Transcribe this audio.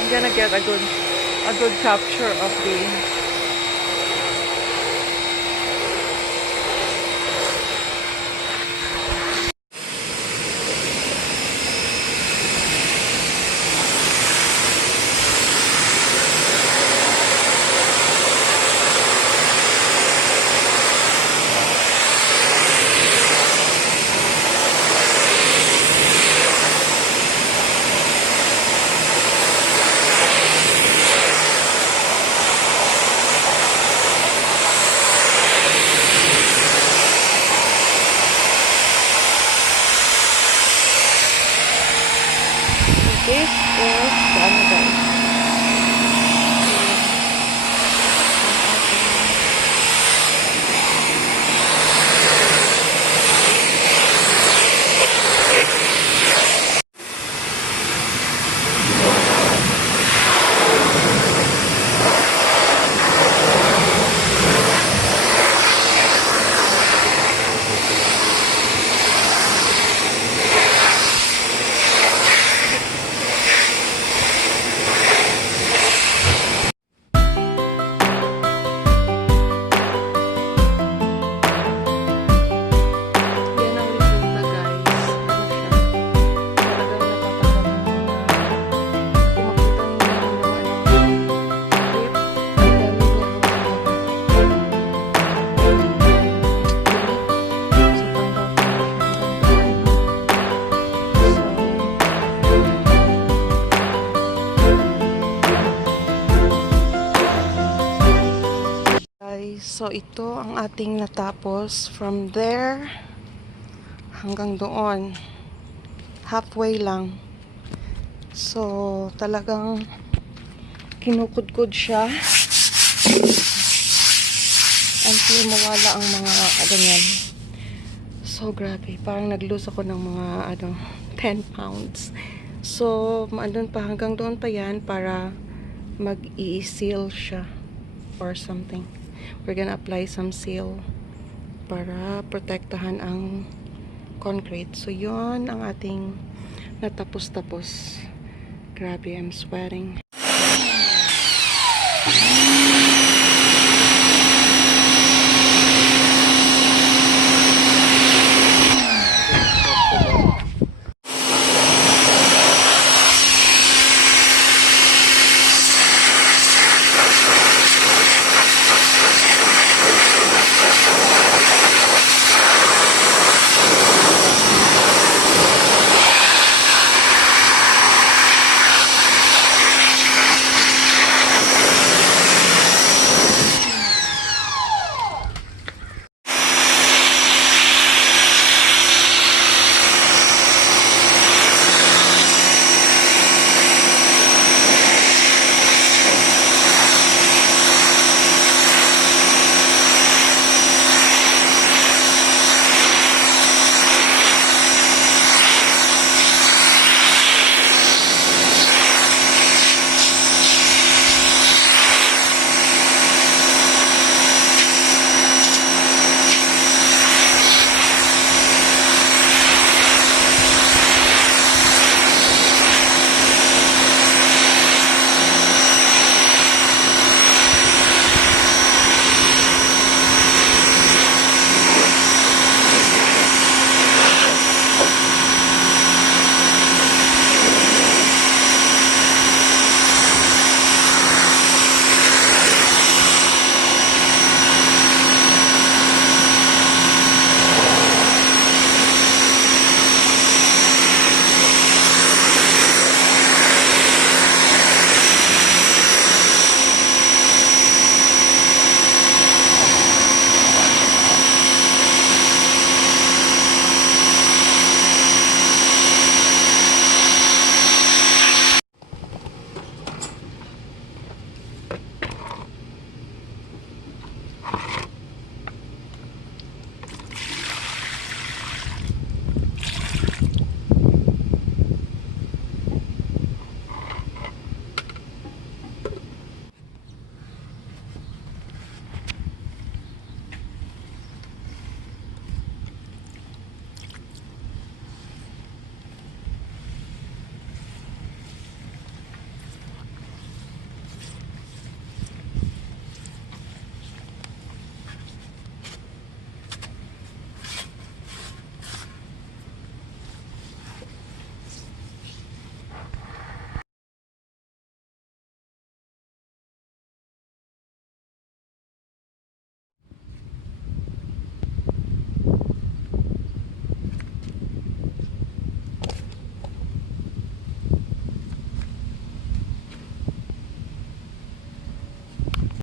I'm gonna get a good capture of the this is ano guys. Yan ang resulta guys. Ano siya? Talagang natatakam ng mga pumakita ng mga clip. Ang dami niya sa panggawa ko na siya guys, so ito ang ating natapos from there hanggang doon. Halfway lang. So, talagang kinukudkod siya until mawala ang mga ganyan. So, grabe. Parang nag-lose ako ng mga 10 pounds. So, maandun pa hanggang doon pa yan para mag-i-seal siya or something. We're gonna apply some seal para protektahan ang concrete. So, yun ang ating natapos-tapos. Grabe, I'm sweating.